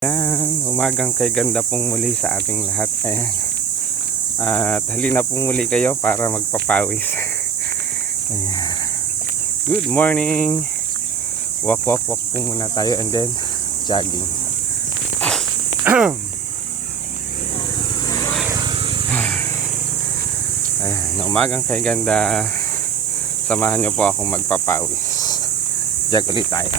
Yan, umagang kay ganda pong muli sa ating lahat. Ayan. At halina pong muli kayo para magpapawis. Ayan. Good morning. Walk po muna tayo and then jogging. Ayan, umagang kay ganda. Samahan niyo po akong magpapawis. Jog ulit tayo.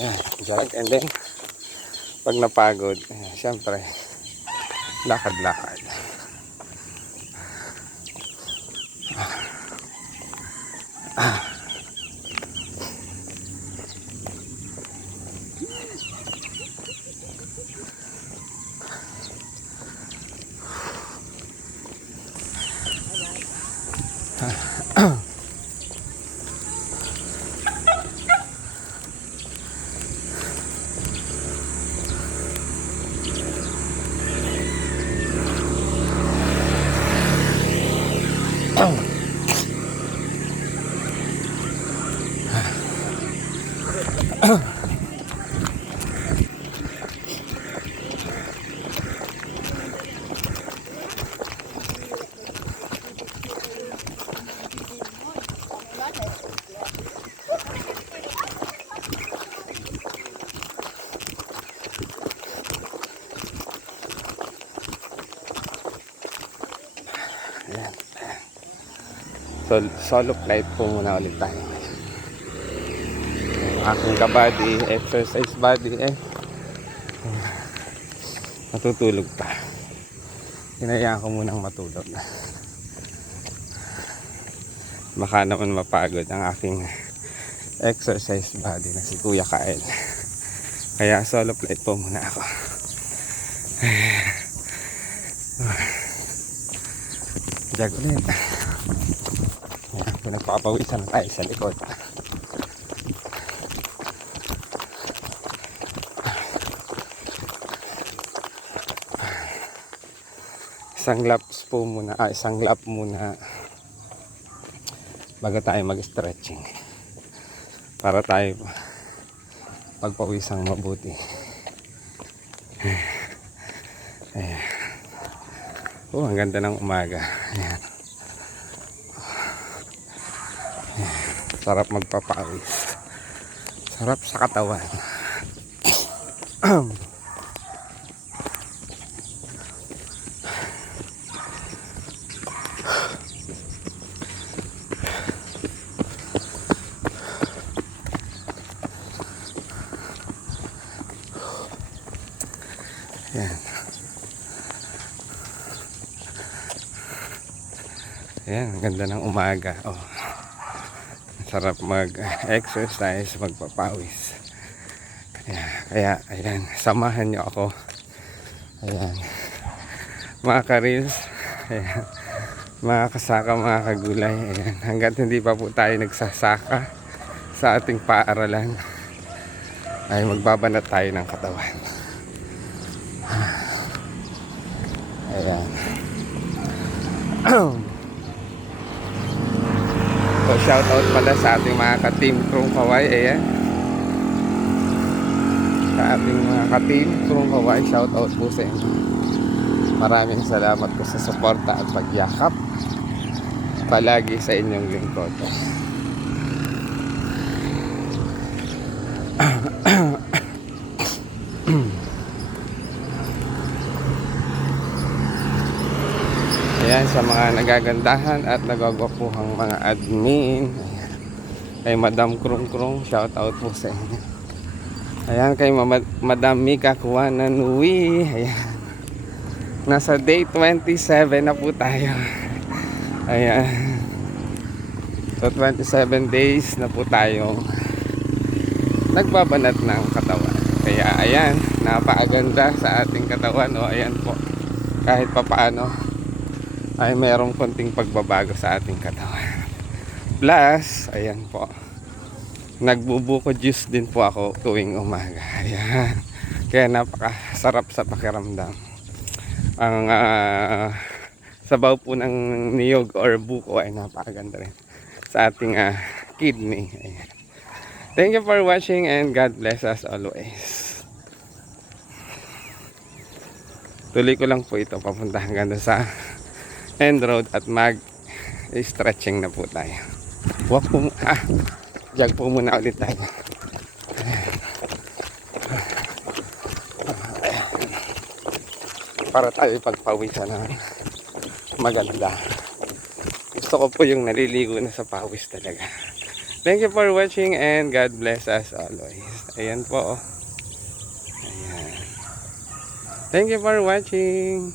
Ayan, jog and then pag napagod, syempre lakad-lakad. Ayan. So, solo flight po muna ulit tayo. Aking kabady, exercise body natutulog pa. Hinayaan ko munang matulog. Baka naman mapagod ang aking exercise body na si Kuya Kael. Kaya solo flight po muna ako. Jag ulit. Ayan, pinagpapawisan tayo sa likod. Isang laps po muna, isang lap muna bago tayo mag-stretching para tayo pagpawisang mabuti. Ayan. Oh, ang ganda ng umaga. Ayan. Ayan. Sarap magpapawis. Sarap sa katawan. Ayan. Ayan, ang ganda ng umaga. Oh. Sarap mag-exercise, magpapawis. Kaya, ayan, samahan nyo ako. Ayan. Mga ka-reels, ayan, mga kasaka, mga kagulay. Ayan, hanggat hindi pa po tayo nagsasaka sa ating paaralan, ay magbabanat tayo ng katawan. Ayan. So shout out pala sa ating mga ka-team Krung Kaway. Ayan. Sa ating mga ka-team Krung Kaway, shout out po sa inyo. Maraming salamat po sa suporta at pagyakap palagi sa inyong lingkod. Ayan, sa mga nagagandahan at nagagwapuhang mga admin. Ayan. Kay Madam Krung Krung, shout out po sa inyo. Ayan, kay Madam Mika Kuwananui. Ayan. Nasa day 27 na po tayo. Ayan. So 27 days na po tayong nagbabanat ng katawan. Kaya ayan, napakaganda sa ating katawan. O ayan po, kahit papaano ay merong konting pagbabago sa ating katawan. Plus, ayan po, nagbubuko juice din po ako tuwing umaga. Ayan, kaya napakasarap sa pakiramdam. Ang sabaw po ng niyog or buko ay napakaganda rin sa ating kidney. Ayan. Thank you for watching and God bless us always. Tuloy ko lang po ito papunta hanggang sa end road at mag-stretching na po tayo. Walk po, jog po muna ulit tayo. Para tayo pagpawisan ng maganda. Gusto ko po yung naliligo na sa pawis talaga. Thank you for watching and God bless us always. Ayan po. Ayan. Thank you for watching.